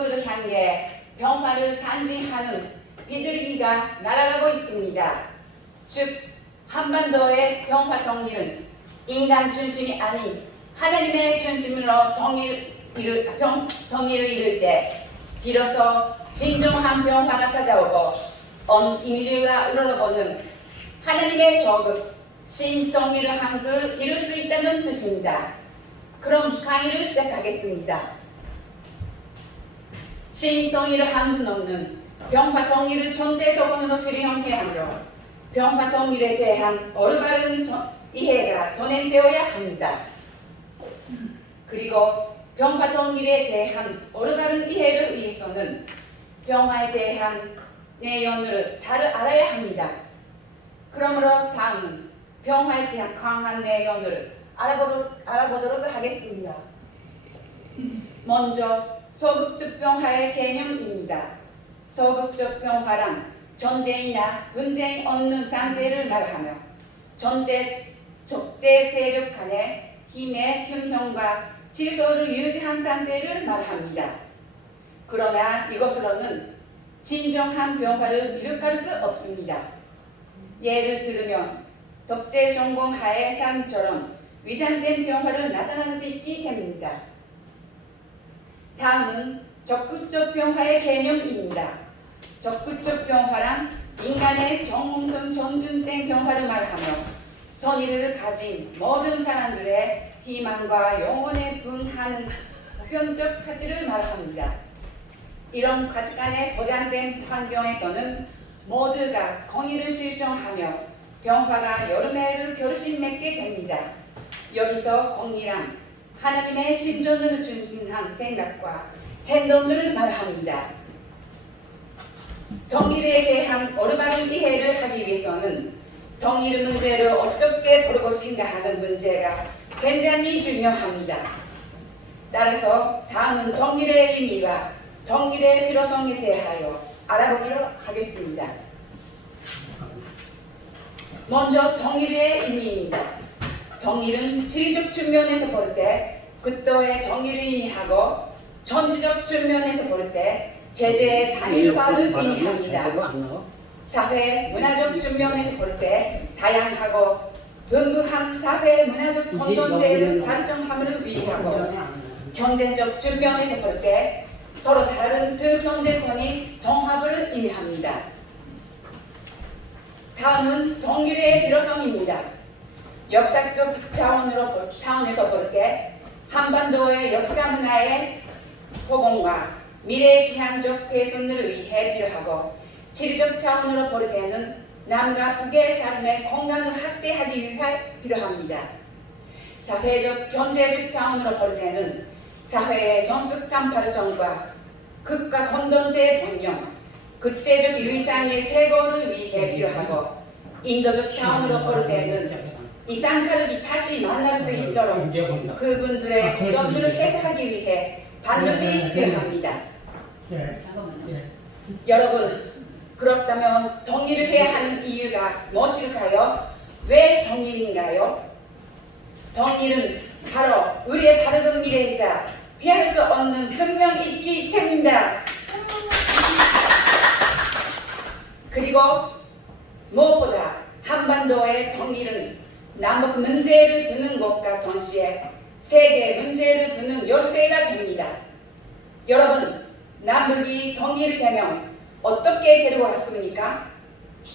를 향해 평화를 상징하는 비둘기가 날아가고 있습니다. 즉 한반도의 평화 통일은 인간 중심이 아닌 하나님의 중심으로 통일을 이룰 때 비로소 진정한 평화가 찾아오고 온 인류가 우러러보는 하나님의 조국 신통일의 한국을 이룰 수 있다는 뜻입니다. 그럼 강의를 시작하겠습니다. 신통일의 한국론은 평화통일을 전체 조건으로 실현해야 하므로 평화통일에 대한 올바른 이해가 선행되어야 합니다. 그리고 평화통일에 대한 올바른 이해를 위해서는 평화에 대한 내용을 잘 알아야 합니다. 그러므로 다음은 평화에 대한 강한 내용을 알아보도록 하겠습니다. 먼저 소극적 평화의 개념입니다. 소극적 평화란 전쟁이나 분쟁이 없는 상태를 말하며 전체 적대 세력 간의 힘의 균형과 질서를 유지한 상태를 말합니다. 그러나 이것으로는 진정한 평화를 이룩할 수 없습니다. 예를 들면 독재 성공하의 삶처럼 위장된 평화를 나타낼 수 있기 때문입니다. 다음은 적극적 평화의 개념입니다. 적극적 평화란 인간의 정성성 존중된 평화를 말하며 선의를 가진 모든 사람들의 희망과 영혼에 분하는 보편적 가치를 말합니다. 이런 가치관에 보장된 환경에서는 모두가 공의를 실천하며 평화가 여름에를 결심맺게 됩니다. 여기서 공의란 하나님의 신존을 중심한 생각과 행동들을 말합니다. 통일에 대한 올바른 이해를 하기 위해서는 통일 문제를 어떻게 볼 것인가 하는 문제가 굉장히 중요합니다. 따라서 다음은 통일의 의미와 통일의 필요성에 대하여 알아보기로 하겠습니다. 먼저 통일의 의미입니다. 통일은 질적 측면에서 볼 때 국도의 통일을 의미하고 전지적 측면에서 볼 때 제재의 단일화를 의미합니다. 사회 문화적 측면에서 볼 때 다양하고 분부한 사회 문화적 공동체를 발전함을 위하고 경제적 측면에서 볼 때 서로 다른 두 경제권의 통합을 의미합니다. 다음은 통일의 필요성입니다. 역사적 차원에서 볼 때 한반도의 역사 문화의 복원과 미래지향적 개선을 위해 필요하고 지리적 차원으로 볼 때는 남과 북의 삶의 공간을 확대하기 위해 필요합니다. 사회적 경제적 차원으로 볼 때는 사회의 성숙한 발전과 국가 공동체의 번영, 국제적 일상의 제고를 위해 필요하고 인도적 차원으로 볼 때는 이산가족이 다시 만날 수 있도록 그분들의 공동체를 해석하기 위해 반드시 필요합니다. 여러분, 그렇다면 통일을 해야 하는 이유가 무엇일까요? 왜 통일인가요? 통일은 바로 우리의 바르던 미래이자 피할 수 없는 생명이기 때문입니다. 그리고 무엇보다 한반도의 통일은 남북 문제를 두는 것과 동시에 세계 문제를 두는 열쇠가 됩니다. 여러분, 남북이 통일되면 어떻게 데리고 갔습니까?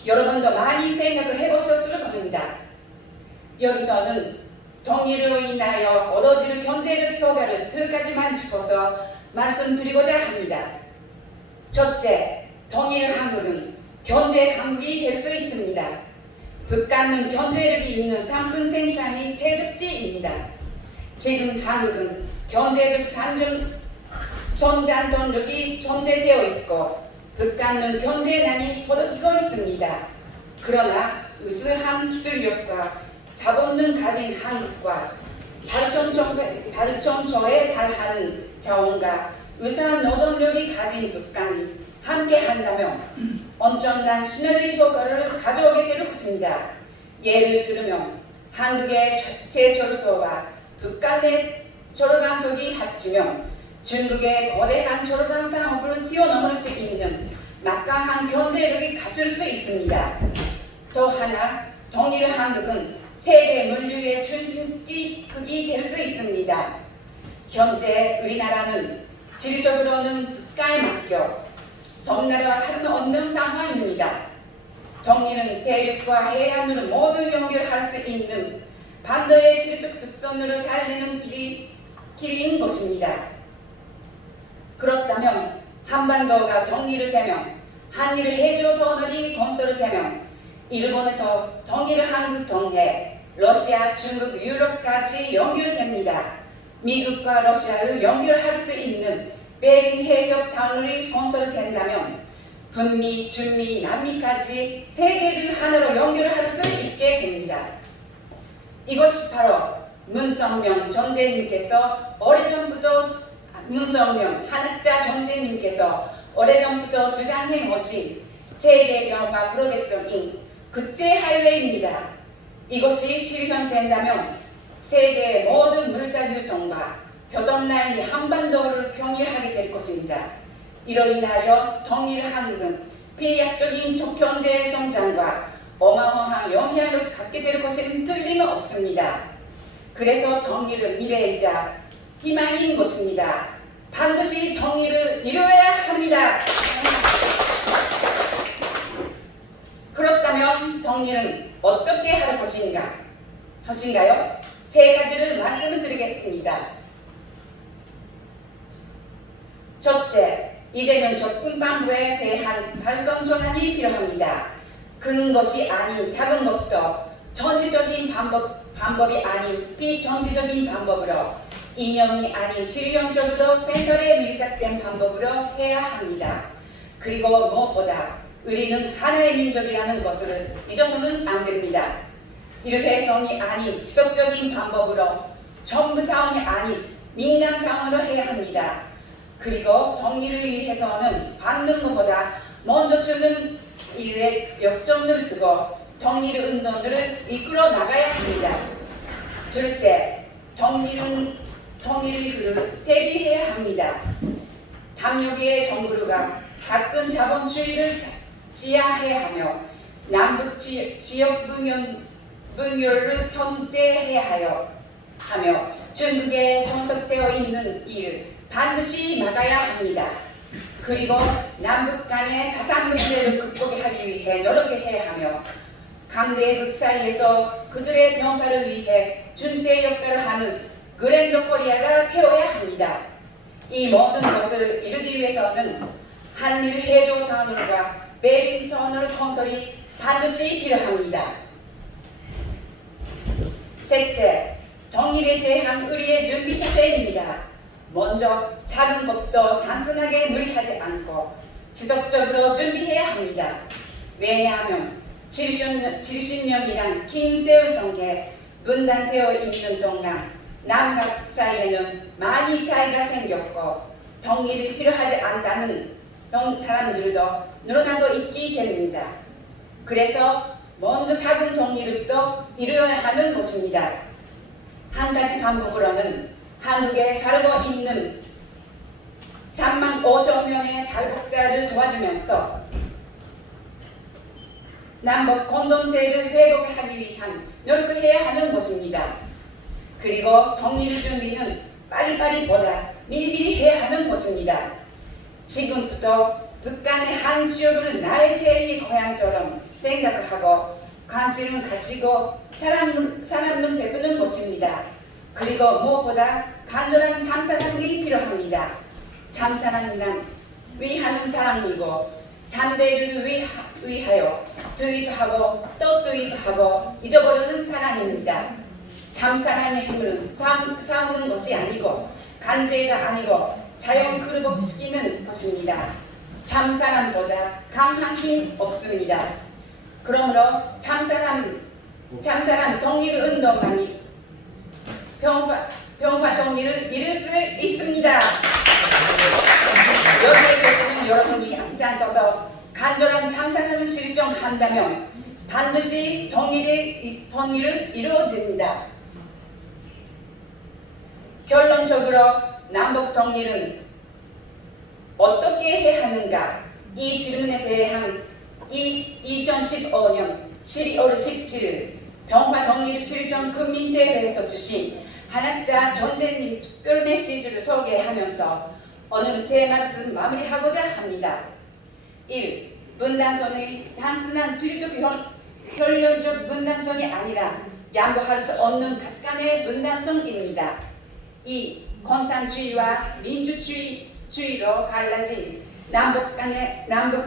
여러분도 많이 생각을 해보셨을 겁니다. 여기서는 통일로 인하여 얻어질 경제적 효과를 두 가지만 짚어서 말씀드리고자 합니다. 첫째, 통일 한국은 경제 강국이 될 수 있습니다. 북한은 경제력이 있는 상품 생산이 제적지입니다. 지금 한국은 경제적 성장동력이 존재되어 있고 북한은 경제난이 허덕이고 있습니다. 그러나 우수한 기술력과 자본을 가진 한국과 발전초에 달하는 자원과 우수한 노동력이 가진 북한이 함께한다면 엄청난 시너지 효과를 가져오게 될 것입니다. 예를 들면 한국의 제철소와 북한의 철강석이 합치면 중국의 거대한 초록강 산업을 뛰어넘을 수 있는 막강한 경제력이 갖출 수 있습니다. 또 하나, 통일 한국은 세계 물류의 중심국이 될 수 있습니다. 현재 우리나라는 지리적으로는 국가에 맡겨 섬나라와 다름없는 상황입니다. 통일은 대륙과 해안으로 모두 연결할 수 있는 반도의 지리적 특성으로 살리는 길인 것입니다. 그렇다면 한반도가 통일되면 한일 해저 터널이 건설되면 일본에서 통일 한국 통해 러시아, 중국, 유럽까지 연결됩니다. 미국과 러시아를 연결할 수 있는 베링 해협 터널이 건설된다면 북미, 중미, 남미까지 세계를 하나로 연결할 수 있게 됩니다. 이것이 바로 문성명 전재님께서 오래전부터 한학자 전재님께서 오래전부터 주장해 오신 세계 변화 프로젝트인 국제 하이웨이입니다. 이것이 실현된다면 세계의 모든 물자 유통과 교통 라인이 한반도를 경유하게 될 것입니다. 이로 인하여 통일 한국은 비약적인 경제 성장과 어마어마한 영향을 갖게 될 것은 틀림없습니다. 그래서 통일은 미래이자 희망인 것입니다. 반드시 통일을 이루어야 합니다. 그렇다면 통일은 어떻게 할 것인가요? 세 가지를 말씀을 드리겠습니다. 첫째, 이제는 접근 방법에 대한 발전 전환이 필요합니다. 큰 것이 아닌 작은 것부터 전지적인 방법이 아닌 비정지적인 방법으로, 이념이 아닌 실용적으로 생활에 밀착된 방법으로 해야 합니다. 그리고 무엇보다 우리는 하나의 민족이라는 것을 잊어서는 안 됩니다. 일회성이 아닌 지속적인 방법으로, 정부 차원이 아닌 민간 차원으로 해야 합니다. 그리고 통일을 위해서는 받는 것보다 먼저 주는 일에 역점을 두고 통일 운동들을 이끌어 나가야 합니다. 둘째, 통일을 대비해야 합니다. 담력의 정부가 같은 자본주의를 지향해야 하며 남북 지역 분열을 통제해야 하며 중국에 종속되어 있는 일을 반드시 막아야 합니다. 그리고 남북 간의 사상 문제를 극복하기 위해 노력해야 하며 강대국 사이에서 그들의 변화를 위해 중재 역할을 하는 그랜드 코리아가 되어야 합니다. 이 모든 것을 이루기 위해서는 한일 해저 터널과 베링 터널 건설이 반드시 필요합니다. 셋째, 통일에 대한 우리의 준비 자세입니다. 먼저 작은 것도 단순하게 무리하지 않고 지속적으로 준비해야 합니다. 왜냐하면 70년이란 긴 세월 동안 분단되어 있는 동안 남북 사이에는 많이 차이가 생겼고 통일이 필요하지 않다는 사람들도 늘어나고 있기 때문입니다. 그래서 먼저 작은 통일부터 이루어야 하는 것입니다. 한 가지 방법으로는 한국에 살고 있는 3만 5천 명의 탈북자를 도와주면서 남북 공동체를 회복하기 위한 노력을 해야 하는 것입니다. 그리고 통일 준비는 빨리빨리보다 미리미리 해야 하는 것입니다. 지금부터 북한의 한 지역을 나의 제2의 고향처럼 생각하고 관심을 가지고 사랑을 베푸는 것입니다. 그리고 무엇보다 간절한 참사랑이 필요합니다. 참사랑이란 위하는 사랑이고 상대를 위하여 투입하고 또 투입하고 잊어버리는 사랑입니다. 참사랑의 힘은 싸우는 것이 아니고 간제가 아니고 자연 굴복시키는 것입니다. 참사랑보다 강한 힘 없습니다. 그러므로 참사랑 통일 운동만이 평화 통일을 이룰 수 있습니다. 여기에 계시는 여러분이 앞장서서 간절한 참사랑을 실종한다면 반드시 통일을 이루어집니다. 결론적으로 남북 통일은 어떻게 해야 하는가? 이 질문에 대한 2015년 12월 17일 평화 통일 실천 국민대회에서 주신 한학자 전재님 특별 메시지를 소개하면서 오늘 제 말씀 마무리하고자 합니다. 1. 분단선의 단순한 질적 혈연적 분단선이 아니라 양보할 수 없는 가치관의 분단성입니다. 2. 공산주의와 민주주의로 갈라진 남북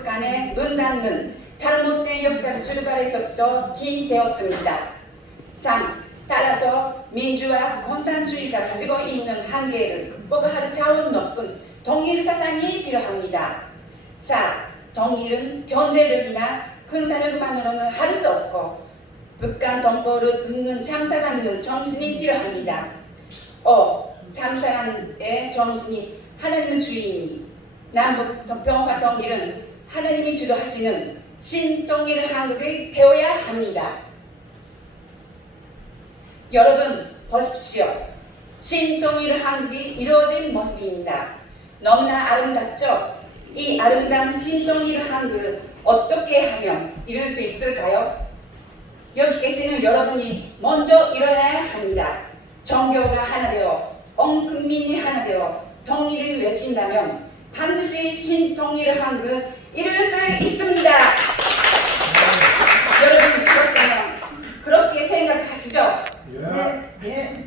간의 분단은 잘못된 역사를 출발해서부터 기인되었습니다. 3. 따라서 민주와 공산주의가 가지고 있는 한계를 극복할 차원 높은 통일 사상이 필요합니다. 4. 통일은 경제력이나 군사력만으로는 할 수 없고 북한 동포를 돕는 참사하는 정신이 필요합니다. 5. 참사의 정신이 하나님은 주인이 남북 평화 통일은 하나님이 주도하시는 신통일 한국이 되어야 합니다. 여러분 보십시오. 신통일 한국이 이루어진 모습입니다. 너무나 아름답죠? 이 아름다운 신통일 한국을 어떻게 하면 이룰 수 있을까요? 여기 계시는 여러분이 먼저 일어나야 합니다. 종교가 하나 되어 온 국민이 하나 되어 통일을 외친다면 반드시 신통일 한국을 이룰 수 있습니다. 여러분 그렇게 생각하시죠? 네.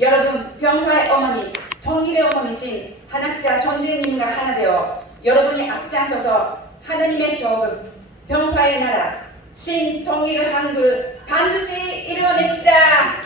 여러분 평화의 어머니, 통일의 어머니신 한학자 전재님과 하나 되어 여러분이 앞장서서 하나님의 조국, 평화의 나라, 신통일 한국을 반드시 이루어냅시다.